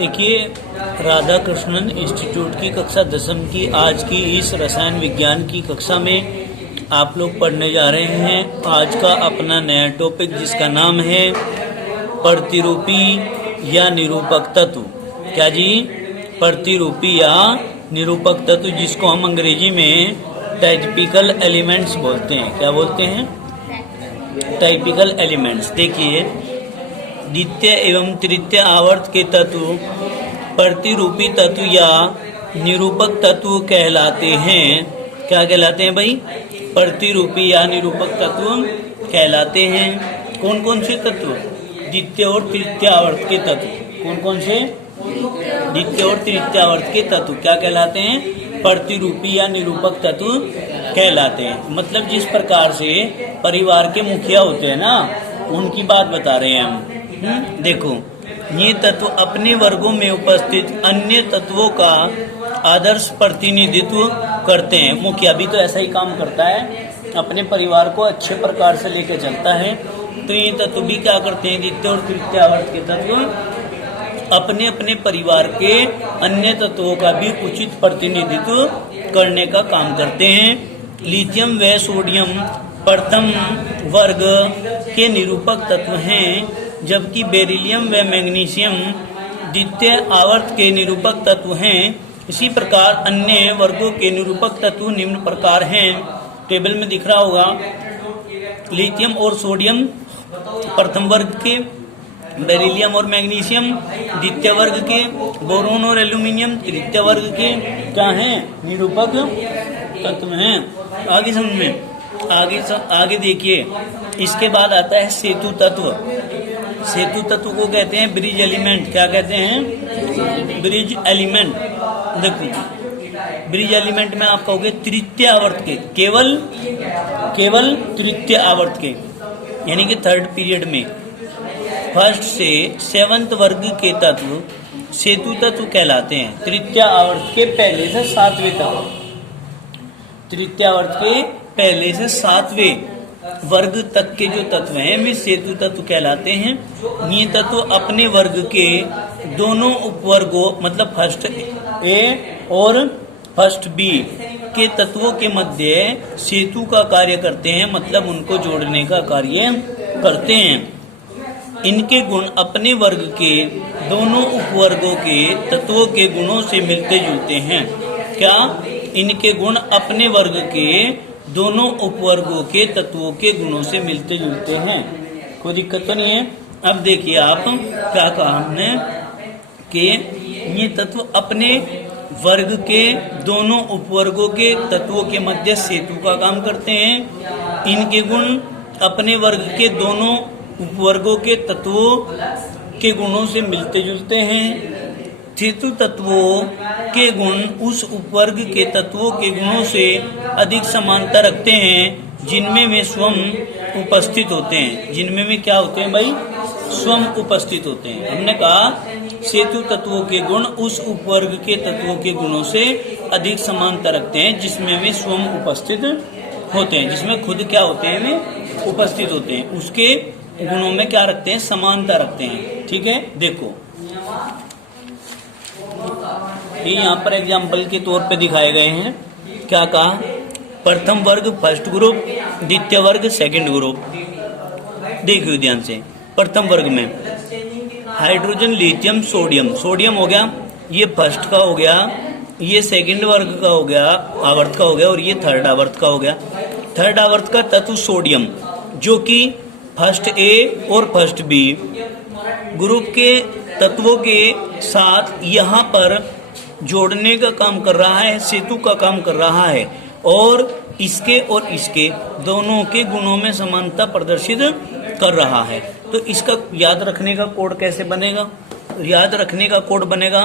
देखिए, राधा कृष्णन इंस्टीट्यूट की कक्षा 10वीं की आज की इस रसायन विज्ञान की कक्षा में आप लोग पढ़ने जा रहे हैं आज का अपना नया टॉपिक, जिसका नाम है प्रतिरूपी या निरूपक तत्व। क्या जी? प्रतिरूपी या निरूपक तत्व, जिसको हम अंग्रेजी में टाइपिकल एलिमेंट्स बोलते हैं। क्या बोलते हैं? Typical elements. देखिए, द्वितीय एवं तृतीय आवर्त के तत्व प्रतिरूपी तत्व या निरूपक तत्व कहलाते हैं। क्या कहलाते हैं भाई? प्रतिरूपी या निरूपक तत्व कहलाते हैं। कौन कौन से तत्व? द्वितीय और तृतीय आवर्त के तत्व। कौन कौन से? द्वितीय और तृतीय आवर्त के तत्व क्या कहलाते हैं? प्रतिरूपी या निरूपक तत्व कहलाते हैं। मतलब जिस प्रकार से परिवार के मुखिया होते हैं ना, उनकी बात बता रहे हैं हम। देखो, ये तत्व अपने वर्गों में उपस्थित अन्य तत्वों का आदर्श प्रतिनिधित्व करते हैं। मुखिया भी तो ऐसा ही काम करता है, अपने परिवार को अच्छे प्रकार से लेकर चलता है। तो ये तत्व भी क्या करते हैं? द्वितीय और तृतीय आवर्त के तत्व अपने अपने परिवार के अन्य तत्वों का भी उचित प्रतिनिधित्व करने का काम करते हैं। लिथियम व सोडियम प्रथम वर्ग के निरूपक तत्व हैं, जबकि बेरिलियम व मैग्नीशियम द्वितीय आवर्त के निरूपक तत्व हैं। इसी प्रकार अन्य वर्गों के निरूपक तत्व निम्न प्रकार हैं। टेबल में दिख रहा होगा। लिथियम और सोडियम प्रथम वर्ग के, बेरिलियम और मैग्नीशियम द्वितीय वर्ग के, बोरोन और एल्यूमिनियम तृतीय वर्ग के क्या हैं? निरूपक तत्व हैं। आगे समझ में आगे देखिए, इसके बाद आता है सेतु तत्व। सेतु तत्व को कहते हैं ब्रिज एलिमेंट। क्या कहते हैं? Bridge element. देखो, ब्रिज एलिमेंट में आप कहोगे तृतीय आवर्त के, केवल तृतीय आवर्त के, यानी कि थर्ड पीरियड में फर्स्ट से सेवंथ वर्ग के तत्व सेतु तत्व कहलाते हैं। तृतीय आवर्त के पहले से सातवें तक, तृतीय आवर्त के पहले से सातवें वर्ग तक के जो तत्व हैं वे सेतु तत्व कहलाते हैं। ये तत्व अपने वर्ग के दोनों उपवर्गों, मतलब फर्स्ट ए और फर्स्ट बी के तत्वों के मध्य सेतु का कार्य करते हैं, मतलब उनको जोड़ने का कार्य करते हैं। इनके गुण अपने वर्ग के दोनों उपवर्गों के तत्वों के गुणों से मिलते जुलते हैं। क्या? इनके गुण अपने वर्ग के दोनों उपवर्गों के तत्वों के गुणों से मिलते जुलते हैं। कोई दिक्कत तो नहीं है। अब देखिए, आप क्या कहा हमने कि ये तत्व अपने वर्ग के दोनों उपवर्गों के तत्वों के मध्य सेतु का काम करते हैं। इनके गुण अपने वर्ग के दोनों उपवर्गों के तत्वों के गुणों से मिलते जुलते हैं। सेतु तत्वों के गुण उस उपवर्ग के तत्वों के गुणों से अधिक समानता रखते हैं जिनमें वे स्वयं उपस्थित होते हैं। जिनमें वे क्या होते हैं भाई? स्वयं उपस्थित होते हैं। हमने कहा सेतु तत्वों के गुण उस उपवर्ग के तत्वों के गुणों से अधिक समानता रखते हैं जिसमें वे स्वयं उपस्थित होते हैं। जिसमें खुद क्या होते हैं? वे उपस्थित होते हैं। उसके गुणों में क्या रखते हैं? समानता रखते हैं। ठीक है, देखो ये यहाँ पर एग्जाम्पल के तौर पे दिखाए गए हैं। क्या कहा? प्रथम वर्ग फर्स्ट ग्रुप, द्वितीय वर्ग सेकंड ग्रुप। देखिए ध्यान से, प्रथम वर्ग में हाइड्रोजन, लिथियम, सोडियम। सोडियम हो गया, ये फर्स्ट का हो गया, ये सेकंड वर्ग का हो गया, आवर्त का हो गया, और ये थर्ड आवर्त का हो गया। थर्ड आवर्त का तत्व सोडियम, जो कि फर्स्ट ए और फर्स्ट बी ग्रुप के तत्वों के साथ यहाँ पर जोड़ने का काम कर रहा है, सेतु का काम कर रहा है, और इसके और इसके दोनों के गुणों में समानता प्रदर्शित कर रहा है। तो इसका याद रखने का कोड कैसे बनेगा? याद रखने का कोड बनेगा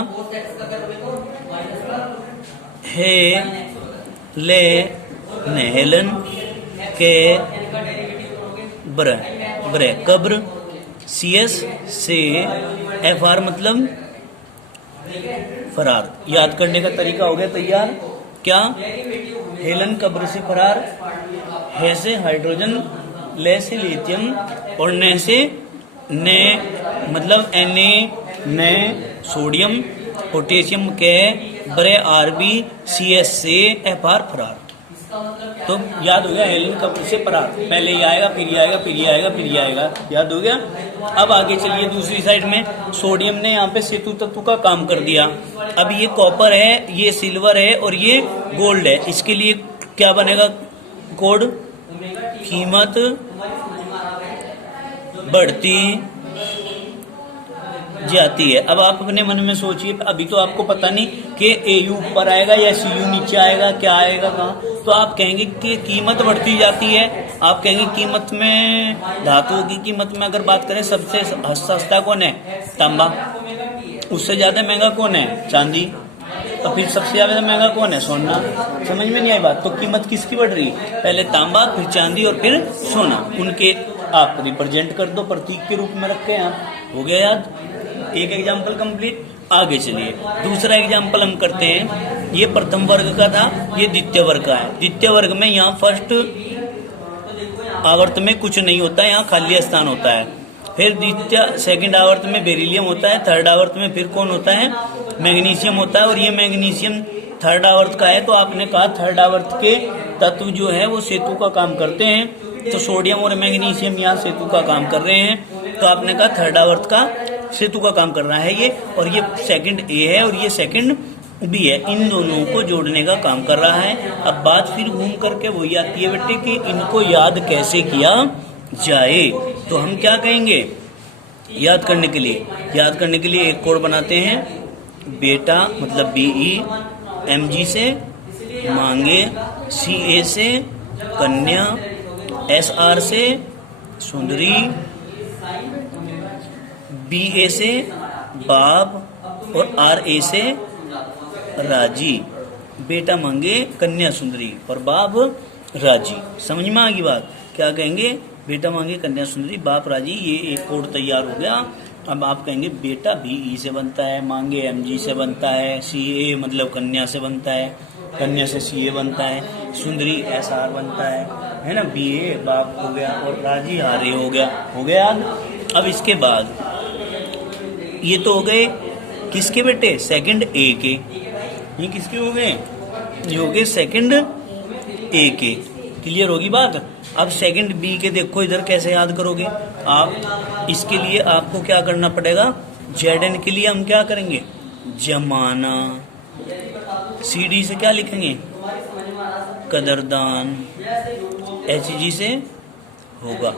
हे ले नेहलन के ब्रे कब्र CS से FR मतलब फरार। याद करने का तरीका हो गया तैयार। क्या? हेलन कब्र से फरार, है से हाइड्रोजन, ले से लिथियम, और ने से ने मतलब Na ने सोडियम पोटेशियम के बरे आरबी CH से FR फरार। तो याद हो गया हेलिन कब्र से फरार, पहले ये आएगा फिर ये आएगा फिर ये आएगा फिर ये आएगा, याद हो गया। अब आगे चलिए दूसरी साइड में, सोडियम ने यहाँ पे सेतु तत्व का काम कर दिया। अब ये कॉपर है, ये सिल्वर है और ये गोल्ड है, इसके लिए क्या बनेगा कोड, कीमत बढ़ती जाती है। अब आप अपने मन में सोचिए, अभी तो आपको पता नहीं कि AU ऊपर आएगा या CU नीचे आएगा, क्या आएगा कहाँ, तो आप कहेंगे कि कीमत बढ़ती जाती है। आप कहेंगे कीमत में, धातुओं की कीमत में अगर बात करें सबसे सस्ता कौन है, तांबा, उससे ज्यादा महंगा कौन है, चांदी, और फिर सबसे ज्यादा महंगा कौन है, सोना। समझ में नहीं आई बात, तो कीमत किसकी बढ़ रही, पहले तांबा फिर चांदी और फिर सोना, उनके आप रिप्रेजेंट कर दो, प्रतीक के रूप में रखे आप, हो गया याद। एक एग्जाम्पल कंप्लीट। आगे चलिए दूसरा एग्जाम्पल हम करते हैं, ये प्रथम वर्ग का था, ये द्वितीय वर्ग का है। द्वितीय वर्ग में यहाँ फर्स्ट आवर्त में कुछ नहीं होता है, यहाँ खाली स्थान होता है। फिर द्वितीय सेकंड आवर्त में बेरिलियम होता है, थर्ड आवर्त में फिर कौन होता है, मैग्नीशियम होता है, और ये मैग्नीशियम थर्ड आवर्त का है। तो आपने कहा थर्ड आवर्त के तत्व जो है वो सेतु का काम करते हैं, तो सोडियम और मैग्नीशियम यहाँ सेतु का काम कर रहे हैं, तो आपने कहा थर्ड आवर्त का सेतु का काम कर रहा है ये, और ये सेकंड A है और ये सेकंड B है, इन दोनों को जोड़ने का काम कर रहा है। अब बात फिर घूम करके वही आती है बेटे कि इनको याद कैसे किया जाए, तो हम क्या कहेंगे, याद करने के लिए एक कोड बनाते हैं, बेटा मतलब BE, MG से मांगे, CA से कन्या, SR से सुंदरी, BA से बाप और RA से राजी। बेटा मांगे कन्या सुंदरी और बाप राजी। समझ में आ गई बात, क्या कहेंगे, बेटा मांगे कन्या सुंदरी बाप राजी, ये एक कोड तैयार हो गया। अब आप कहेंगे बेटा BE से बनता है, मांगे MG से बनता है, CA मतलब कन्या से बनता है, कन्या से CA बनता है, सुंदरी SR बनता है ना, BA बाप हो गया और राजी RA हो गया याद। अब इसके बाद ये तो हो गए किसके बेटे, सेकंड A के, ये किसके हो गए, ये हो गए सेकंड A के, क्लियर होगी बात। अब सेकंड B के देखो इधर कैसे याद करोगे आप, इसके लिए आपको क्या करना पड़ेगा, ZN के लिए हम क्या करेंगे, जमाना, CD से क्या लिखेंगे, कदरदान, HG से होगा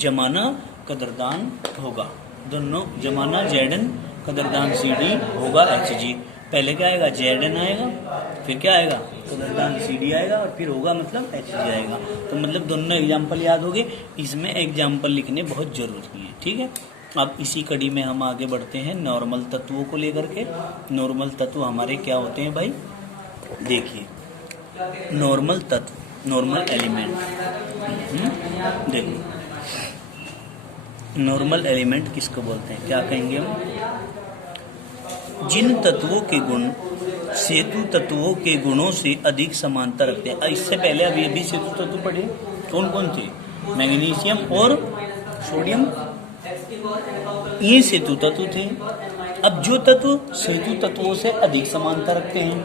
जमाना कदरदान होगा, दोनों जमाना ZN कदरदान CD होगा HG। पहले क्या आएगा, ZN आएगा, फिर क्या आएगा, कदरदान CD आएगा, और फिर होगा मतलब HG आएगा। तो मतलब दोनों एग्जाम्पल याद हो गए, इसमें एग्जाम्पल लिखने बहुत जरूरी है, ठीक है। अब इसी कड़ी में हम आगे बढ़ते हैं नॉर्मल तत्वों को लेकर के। नॉर्मल तत्व हमारे क्या होते हैं भाई, देखिए नॉर्मल तत्व, नॉर्मल एलिमेंट, देखो नॉर्मल एलिमेंट किसको बोलते हैं, क्या कहेंगे हम, जिन तत्वों के गुण सेतु तत्वों के गुणों से अधिक समानता रखते हैं। इससे पहले अभी अभी सेतु तत्व पढ़े, कौन कौन थे, मैग्नीशियम और सोडियम, ये सेतु तत्व थे। अब जो तत्व सेतु तत्वों से अधिक समानता रखते हैं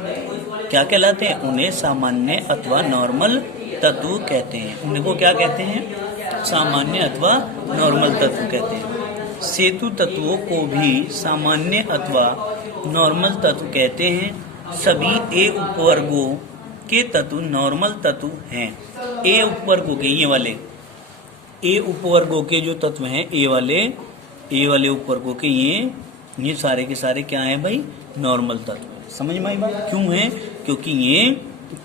क्या कहलाते हैं, उन्हें सामान्य अथवा नॉर्मल तत्व कहते हैं। उनको क्या कहते हैं, सामान्य अथवा नॉर्मल तत्व कहते हैं। सेतु तत्वों को भी सामान्य अथवा नॉर्मल तत्व कहते हैं। सभी A उपवर्गों के तत्व नॉर्मल तत्व हैं। A उपवर्गों के, ये वाले A उपवर्गों के जो तत्व हैं, A वाले उपवर्गों के ये सारे के सारे क्या हैं भाई, नॉर्मल तत्व। समझ में आई बात, क्यों है, क्योंकि ये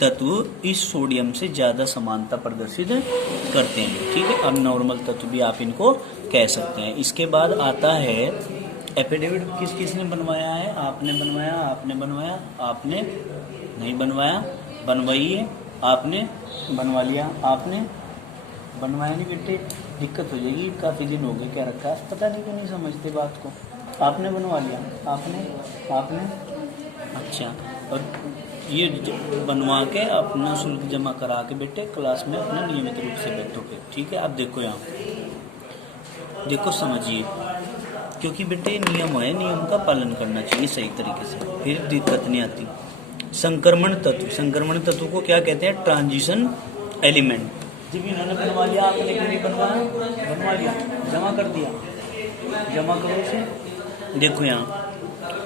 तत्व इस सोडियम से ज्यादा समानता प्रदर्शित करते हैं, ठीक है। अब नॉर्मल तत्व भी आप इनको कह सकते हैं। इसके बाद आता है एफिडेविट, किसने बनवाया है, आपने बनवाया, आपने नहीं बनवाया, बनवाइए, आपने बनवा लिया, आपने बनवाया नहीं बेटे, दिक्कत हो जाएगी, काफी दिन हो गए क्या रखा है, पता नहीं क्यों नहीं समझते बात को। आपने बनवा लिया, आपने अच्छा, और ये बनवा के अपना शुल्क जमा करा के बेटे क्लास में अपना नियमित रूप से बैठोगे, ठीक है। अब देखो यहाँ देखो, समझिए क्योंकि बेटे नियम है, नियम का पालन करना चाहिए सही तरीके से, फिर दिक्कत नहीं आती। संक्रमण तत्व, संक्रमण तत्व को क्या कहते हैं? Transition element. जब इन्होंने बनवा लिया, आपने क्यों नहीं बनवाया? बनवा लिया, जमा कर दिया, जमा करो इसे। देखो यहाँ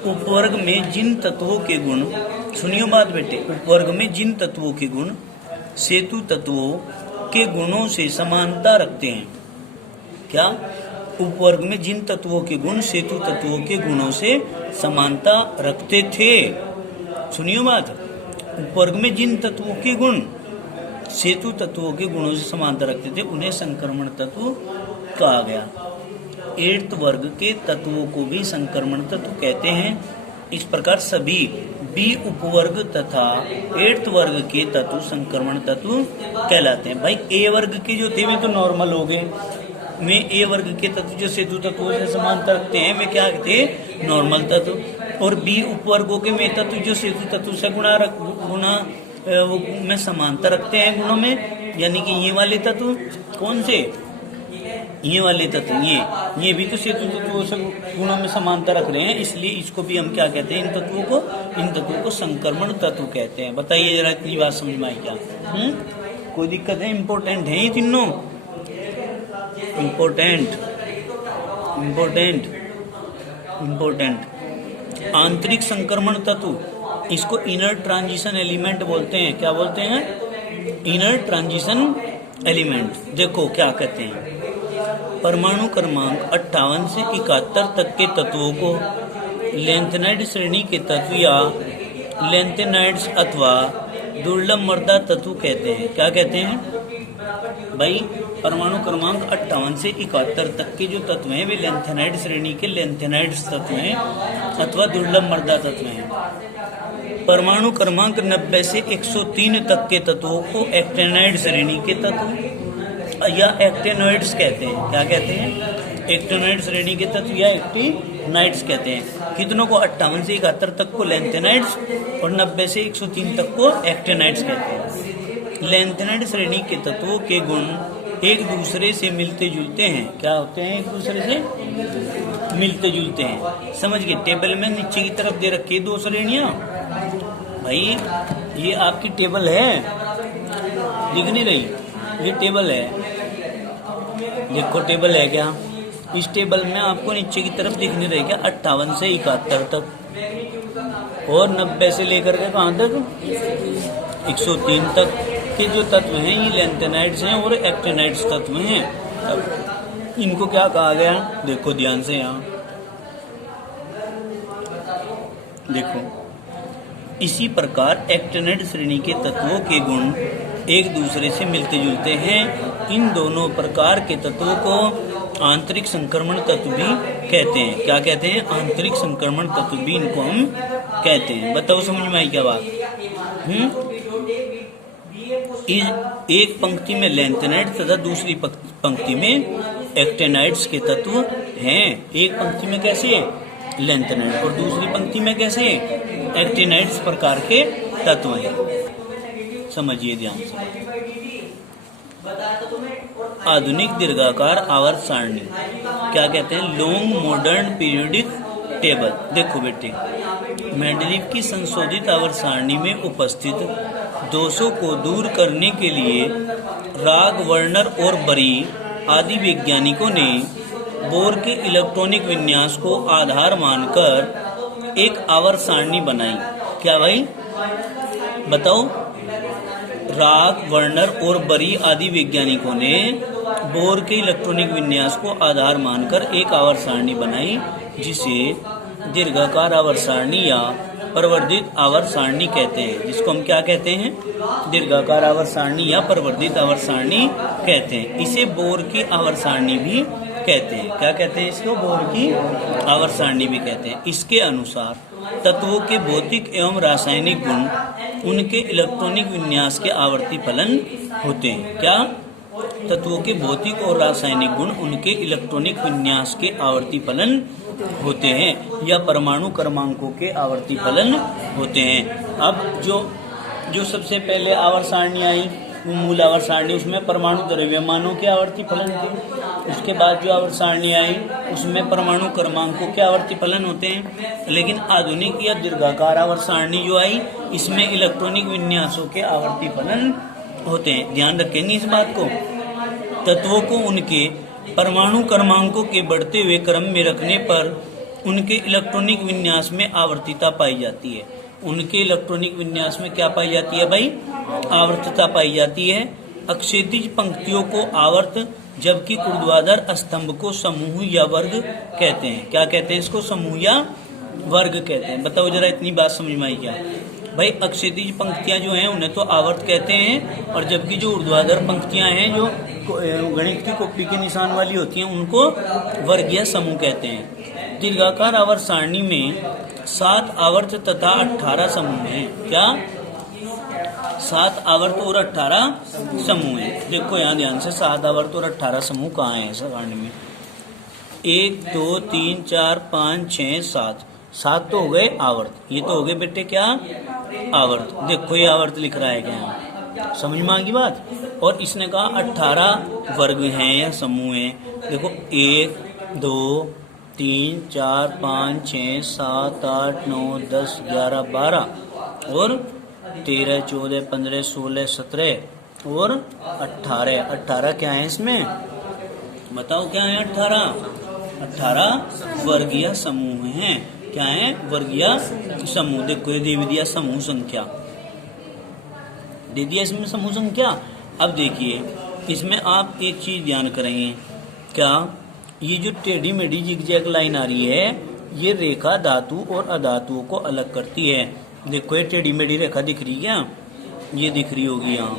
उपवर्ग में जिन तत्वों के गुण, सुनियो बात बेटे, उपवर्ग में जिन तत्वों के गुण सेतु तत्वों के गुणों से समानता रखते हैं। क्या? उपवर्ग में जिन तत्वों के गुण सेतु तत्वों के गुणों से समानता रखते थे। सुनियो बात, उपवर्ग में जिन तत्वों के गुण सेतु तत्वों के गुणों से समानता रखते थे उन्हें संक्रमण तत्व कहा गया। 8th वर्ग के तत्वों को भी संक्रमण तत्व कहते हैं। इस प्रकार सभी बी उपवर्ग तथा 8th वर्ग के तत्व संक्रमण तत्व कहलाते हैं। भाई ए वर्ग के जो थे वे तो नॉर्मल हो गए, में ए वर्ग के तत्व जो सेतु तत्वों से समानता रखते हैं वे क्या थे? नॉर्मल तत्व। और बी उपवर्गों के में तत्व जो सेतु तत्व से गुणा में समानता रखते हैं गुणों में, यानी कि ये वाले तत्व कौन से? ये वाले तत्व, ये भी तो सेतु तत्वों से गुणों में समानता रख रहे हैं, इसलिए इसको भी हम क्या कहते हैं? इन तत्वों को संक्रमण तत्व कहते हैं। बताइए जरा इतनी बात समझ में आई क्या? कोई दिक्कत है? इम्पोर्टेंट है ये तीनों, इम्पोर्टेंट। आंतरिक संक्रमण तत्व, इसको इनर ट्रांजिशन एलिमेंट बोलते हैं। क्या बोलते हैं? Inner transition element. देखो क्या कहते हैं, परमाणु क्रमांक 58 से 71 तक के तत्वों को लेंथेनाइड श्रेणी के तत्व या लेंथेनाइड्स अथवा दुर्लभ मर्दा तत्व कहते हैं। क्या कहते हैं भाई? परमाणु क्रमांक 58 से 71 तक के जो तत्व हैं वे लेंथेनाइड श्रेणी के लेंथेनाइड्स तत्व हैं अथवा दुर्लभ मर्दा तत्व हैं। परमाणु क्रमांक 90 से 103 तक के तत्वों को एक्टेनाइड श्रेणी के तत्व या एक्टेनॉइड्स कहते हैं। क्या कहते हैं? एक्टेनॉइड श्रेणी के तत्व या एक्टिनाइड्स कहते हैं। कितनों को? 58 से 71 तक को लेंथेनाइड्स और 90 से 103 तक को एक्टेनाइड्स कहते हैं। लेंथेनाइड श्रेणी के तत्वों के गुण एक दूसरे से मिलते जुलते हैं। क्या होते हैं? एक दूसरे से मिलते जुलते हैं। समझ गए? टेबल में नीचे की तरफ दे रखी है 2 श्रेणियां। भाई ये आपकी टेबल है, दिख नहीं रही? ये टेबल है, देखो टेबल है क्या? इस टेबल में आपको नीचे की तरफ दिख नहीं रही क्या? 58 से 71 तक और 90 से लेकर के कहाँ तक? 103 तक के जो तत्व हैं ये लेंथेनाइड्स हैं और एक्टेनाइड्स तत्व हैं। अब इनको क्या कहा गया? देखो ध्यान से, यहाँ देखो। इसी प्रकार एक्टेनाइड श्रेणी के तत्वों के गुण एक दूसरे से मिलते जुलते हैं। इन दोनों प्रकार के तत्वों को आंतरिक संक्रमण तत्व भी कहते हैं। क्या कहते हैं? आंतरिक संक्रमण तत्व भी इनको हम कहते हैं। बताओ समझ में आई क्या बात? एक पंक्ति में लेंथेनाइड तथा दूसरी पंक्ति में एक्टेनाइड्स के तत्व हैं। एक पंक्ति में कैसे है? लेंथेनाइड और दूसरी पंक्ति में कैसे है? एक्टेनाइड्स प्रकार के तत्व हैं। समझिए ध्यान से। आधुनिक दीर्घाकार आवर्त सारणी क्या कहते हैं? Long modern periodic table. देखो बेटे, मेंडलीव की संशोधित आवर्त सारणी में उपस्थित दोषों को दूर करने के लिए राग, वर्नर और बरी आदि वैज्ञानिकों ने बोर के इलेक्ट्रॉनिक विन्यास को आधार मानकर एक आवर्त सारणी बनाई। क्या भाई बताओ? राग, वर्नर और बरी आदि वैज्ञानिकों ने बोर के इलेक्ट्रॉनिक विन्यास को आधार मानकर एक आवर्त सारणी बनाई, जिसे दीर्घाकार आवर्त सारणी या प्रवर्धित आवर्त सारणी कहते हैं। जिसको हम क्या कहते हैं? दीर्घाकार आवर्त सारणी या प्रवर्धित आवर्त सारणी कहते हैं। इसे बोर की आवर्त सारणी भी कहते हैं। क्या कहते हैं इसको? बोर की आवर्त सारणी भी कहते हैं। इसके अनुसार तत्वों के भौतिक एवं रासायनिक गुण उनके इलेक्ट्रॉनिक विन्यास के आवर्ती फलन होते हैं। क्या? तत्वों के भौतिक और रासायनिक गुण उनके इलेक्ट्रॉनिक विन्यास के आवर्ती फलन होते हैं या परमाणु क्रमांकों के आवर्ती फलन होते हैं। अब जो सबसे पहले आवर्त सारणी आई वो मूल आवर्त सारणी, उसमें परमाणु द्रव्यमानों के आवर्ती फलन थे। उसके बाद जो आवर्त सारणी आई उसमें परमाणु क्रमांकों के आवर्ती फलन होते हैं। लेकिन आधुनिक या दीर्घाकार आवर्त सारणी जो आई इसमें इलेक्ट्रॉनिक विन्यासों के आवर्ती फलन होते हैं। ध्यान रखेंगे इस बात को। तत्वों को उनके परमाणु क्रमांकों के बढ़ते हुए क्रम में रखने पर उनके इलेक्ट्रॉनिक विन्यास में आवर्तिता पाई जाती है। उनके इलेक्ट्रॉनिक विन्यास में क्या पाई जाती है भाई? आवर्तता पाई जाती है। अक्षैतिज पंक्तियों को आवर्त, जबकि ऊर्ध्वाधर स्तंभ को समूह या वर्ग कहते हैं। क्या कहते हैं इसको? समूह या वर्ग कहते हैं। बताओ जरा, इतनी बात समझ में आई क्या? भाई अक्षैतिज पंक्तियां जो हैं उन्हें तो आवर्त कहते हैं, और जबकि जो ऊर्ध्वाधर पंक्तियां हैं जो गणित की कॉपी के निशान वाली होती हैं उनको वर्ग या समूह कहते हैं। दीर्घाकार आवर्त सारणी में 7 आवर्त तथा 18 समूह हैं। क्या? 7 आवर्त और 18 समूह हैं। देखो यहाँ ध्यान से, 7 आवर्त और 18 समूह कहाँ हैं सारणी में? 1 2 3 4 5 6 7। 7 तो हो गए आवर्त, ये तो हो गए बेटे क्या? आवर्त। देखो ये आवर्त लिख रहा है क्या? समझ में आ गई बात? और इसने कहा 18 वर्ग हैं या समूह हैं। देखो 1 2 3 4 5 6 7 8 9 10 11 12 और 13 14 15 16 17 और 18। 18 क्या है इसमें? बताओ क्या है? 18 वर्ग या समूह हैं। क्या है? वर्ग या समूह। देखो ये दे दिया समूह संख्या, दे दिया इसमें समूह संख्या। अब देखिए इसमें आप एक चीज ध्यान करेंगे, क्या? ये जो टेढ़ी मेढ़ी जिगजैग लाइन आ रही है ये रेखा धातु और अधातुओं को अलग करती है। देखो ये टेढ़ी मेढ़ी रेखा दिख रही है क्या? ये दिख रही होगी, यहाँ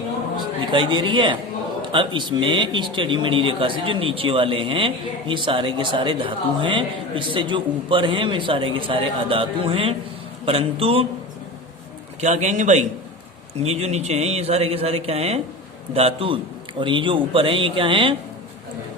दिखाई दे रही है। अब इसमें इस टेढ़ी मेढ़ी रेखा से जो नीचे वाले हैं ये सारे के सारे धातु हैं, इससे जो ऊपर हैं वे सारे के सारे अधातु हैं। परंतु क्या कहेंगे भाई? ये जो नीचे हैं ये सारे के सारे क्या हैं? धातु, और ये जो ऊपर हैं ये क्या हैं?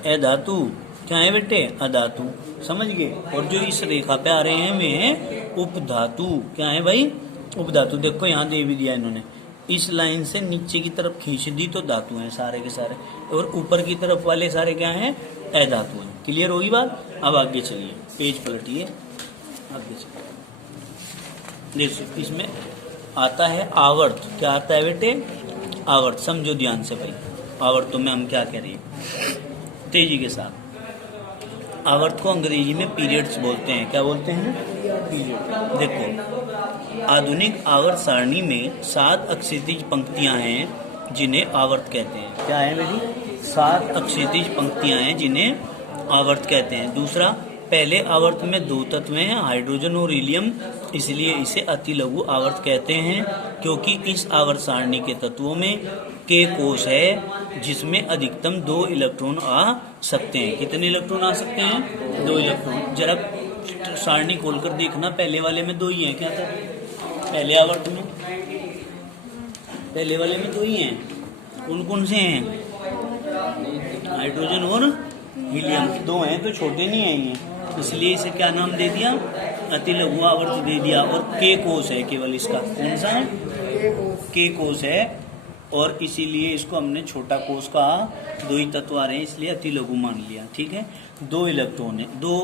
अधातु। क्या है बेटे? अधातु। समझ गए? और जो इस रेखा पे आ रहे हैं वे हैं उपधातु। क्या है भाई? उपधातु। देखो यहाँ दे भी दिया इन्होंने, इस लाइन से नीचे की तरफ खींच दी तो धातु हैं सारे के सारे, और ऊपर की तरफ वाले सारे क्या हैं? अधातु हैं। क्लियर होगी बात? अब आगे चलिए, पेज पलटिए, आगे चलिए। देखो इसमें आता है आवर्त। क्या आता है बेटे? आवर्त। समझो ध्यान से भाई, आवर्तों में हम क्या कह रहे हैं तेजी के साथ। आवर्त को अंग्रेजी में पीरियड्स बोलते हैं। क्या बोलते हैं? पीरियड। देखो आधुनिक आवर्त सारणी में 7 अक्षैतिज पंक्तियां हैं जिन्हें आवर्त कहते हैं। क्या है बेटी? 7 अक्षैतिज पंक्तियां हैं जिन्हें आवर्त कहते हैं। दूसरा, पहले आवर्त में 2 तत्व हैं, हाइड्रोजन और हीलियम, इसलिए इसे अति लघु आवर्त कहते हैं, क्योंकि इस आवर्त सारणी के तत्वों में K कोष है जिसमें अधिकतम 2 इलेक्ट्रॉन आ सकते हैं। कितने इलेक्ट्रॉन आ सकते हैं? 2 इलेक्ट्रॉन। जरा सारणी खोलकर देखना, पहले वाले में 2 ही हैं। क्या था पहले आवर्त में? पहले वाले में 2 ही हैं। कौन कौन से हैं? हाइड्रोजन और हीलियम। 2 हैं तो छोटे नहीं हैं ये, इसलिए इसे क्या नाम दे दिया? अति लघु आवर्त दे दिया। और K कोष है केवल इसका। कौन सा है? K कोष है, और इसीलिए इसको हमने छोटा कोष कहा। 2 ही तत्व आ रहे हैं इसलिए अति लघु मान लिया। ठीक है, 2 इलेक्ट्रॉन है, 2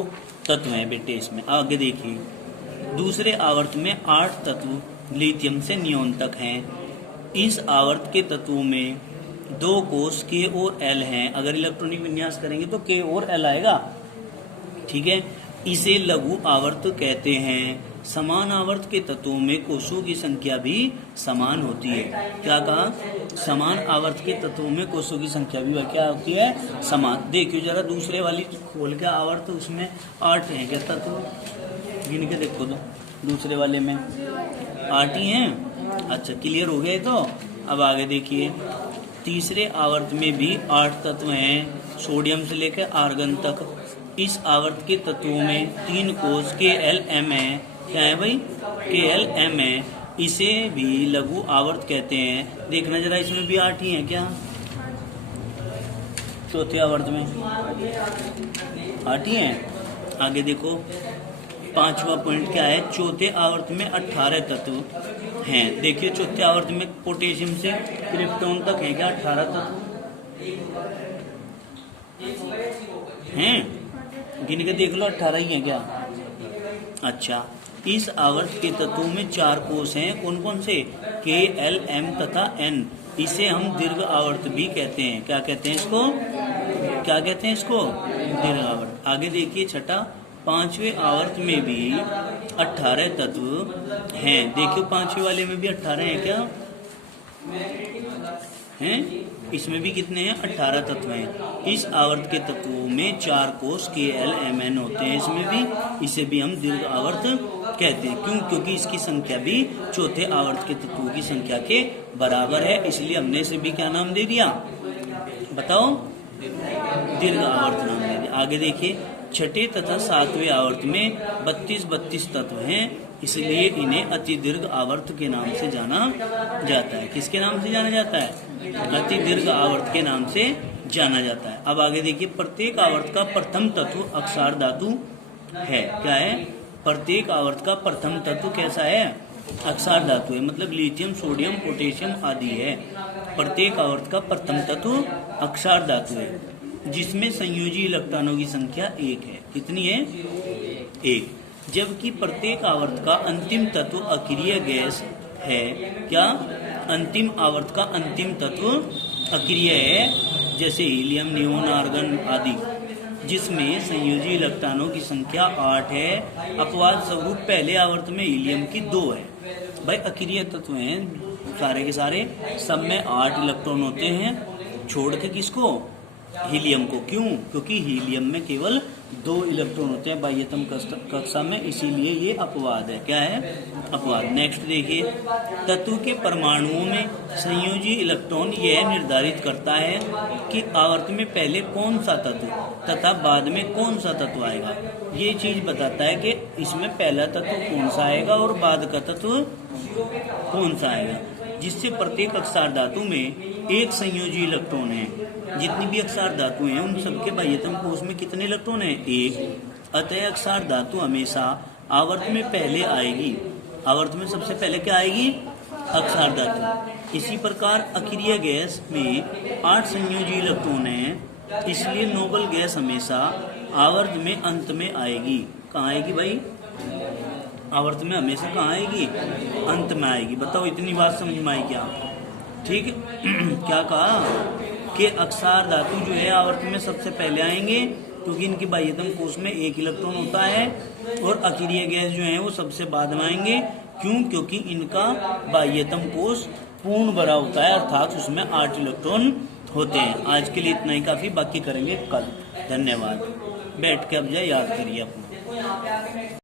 तत्व हैं बेटे इसमें। आगे देखिए, दूसरे आवर्त में 8 तत्व लिथियम से नियोन तक हैं। इस आवर्त के तत्वों में 2 कोष K और L हैं। अगर इलेक्ट्रॉनिक विन्यास करेंगे तो K और L आएगा। ठीक है, इसे लघु आवर्त कहते हैं। समान आवर्त के तत्वों में कोषों की संख्या भी समान होती है। क्या कहा? समान आवर्त के तत्वों में कोषों की संख्या भी क्या होती है? समान। देखियो जरा दूसरे वाली खोल के आवर्त, उसमें 8 हैं क्या तत्व? गिन के देखो तो दूसरे वाले में 8 ही हैं। अच्छा, क्लियर हो गया तो अब आगे देखिए, तीसरे आवर्त में भी 8 तत्व हैं, सोडियम से लेकर आर्गन तक। इस आवर्त के तत्वों में 3 कोष KLM है। क्या है भाई? KLM है। इसे भी लघु आवर्त कहते हैं। देखना जरा, इसमें भी 8 ही हैं क्या? चौथे आवर्त में 8 ही हैं। आगे देखो, पांचवा पॉइंट क्या है, चौथे आवर्त में 18 तत्व हैं। देखिए चौथे आवर्त में पोटेशियम से क्रिप्टोन तक है क्या 18 तत्व हैं? गिन के देख लो 18 ही है क्या? अच्छा, इस आवर्त के तत्वों में 4 कोष हैं। कौन कौन से? के, एल, एम तथा एन। इसे हम दीर्घ आवर्त भी कहते हैं। क्या कहते हैं इसको? क्या कहते हैं इसको? दीर्घ आवर्त। आगे देखिए छठा, पांचवें आवर्त में भी 18 तत्व हैं। देखियो पांचवें वाले में भी 18 हैं क्या? हैं? इसमें भी कितने हैं? 18 तत्व हैं। इस आवर्त के तत्वों में 4 कोष के, एल, एम, एन होते हैं इसमें भी। इसे भी हम दीर्घ आवर्त कहते हैं। क्यों? क्योंकि इसकी संख्या भी चौथे आवर्त के तत्वों की संख्या के बराबर है, इसलिए हमने इसे भी क्या नाम दे दिया? बताओ, दीर्घ आवर्त नाम दे दिया। आगे देखिए, छठे तथा सातवें आवर्त में 32 तत्व हैं, इसलिए इन्हें अति दीर्घ आवर्त के नाम से जाना जाता है। किसके नाम से जाना जाता है? अति दीर्घ आवर्त के नाम से जाना जाता है। अब आगे देखिए, प्रत्येक आवर्त का प्रथम तत्व अक्षार धातु है। क्या है? प्रत्येक आवर्त का प्रथम तत्व कैसा है? अक्षार धातु है, मतलब लिथियम, सोडियम, पोटेशियम आदि है। प्रत्येक आवर्त का प्रथम तत्व अक्षार धातु है, जिसमें संयोजी इलेक्ट्रॉनों की संख्या 1 है। कितनी है? 1। जबकि प्रत्येक आवर्त का अंतिम तत्व अक्रिय गैस है। क्या? अंतिम आवर्त का अंतिम तत्व अक्रिय है, जैसे हीलियम, नियोन, आर्गन आदि, जिसमें संयोजी इलेक्ट्रॉनों की संख्या 8 है। अपवाद स्वरूप पहले आवर्त में हीलियम की 2 है। भाई अक्रिय तत्व हैं सारे के सारे, सब में 8 इलेक्ट्रॉन होते हैं, छोड़ के किसको? हीलियम को। क्यों? क्योंकि हीलियम में केवल 2 इलेक्ट्रॉन होते हैं बाह्यतम कक्षा में, इसीलिए ये अपवाद है। क्या है? अपवाद। नेक्स्ट देखिए, तत्व के परमाणुओं में संयोजी इलेक्ट्रॉन यह निर्धारित करता है कि आवर्त में पहले कौन सा तत्व तथा बाद में कौन सा तत्व आएगा। ये चीज बताता है कि इसमें पहला तत्व कौन सा आएगा और बाद का तत्व कौन सा आएगा, जिससे प्रत्येक अक्षार धातु में एक संयोजी इलेक्ट्रॉन है। जितनी भी अक्षार धातु हैं उन सबके बाह्यतम कोष में कितने इलेक्ट्रॉन हैं? 1। अतः अक्षार धातु हमेशा आवर्त में पहले आएगी। आवर्त में सबसे पहले क्या आएगी? अक्षार धातु। इसी प्रकार अक्रिय गैस में 8 संयोजी इलेक्ट्रॉन हैं, इसलिए नोबल गैस हमेशा आवर्त में अंत में आएगी। कहाँ आएगी भाई? आवर्त में हमेशा कहाँ आएगी? अंत में आएगी। बताओ, इतनी बात समझ में आई क्या? ठीक है। क्या कहा कि अक्षार धातु जो है आवर्त में सबसे पहले आएंगे, क्योंकि इनकी बाह्यतम कोष में 1 इलेक्ट्रॉन होता है, और अक्रिय गैस जो है वो सबसे बाद में आएंगे। क्यों? क्योंकि इनका बाह्यतम कोष पूर्ण भरा होता है, अर्थात उसमें 8 इलेक्ट्रॉन होते हैं। आज के लिए इतना ही काफी, बाकी करेंगे कल। धन्यवाद। बैठ के अब जाए याद करिए अपना।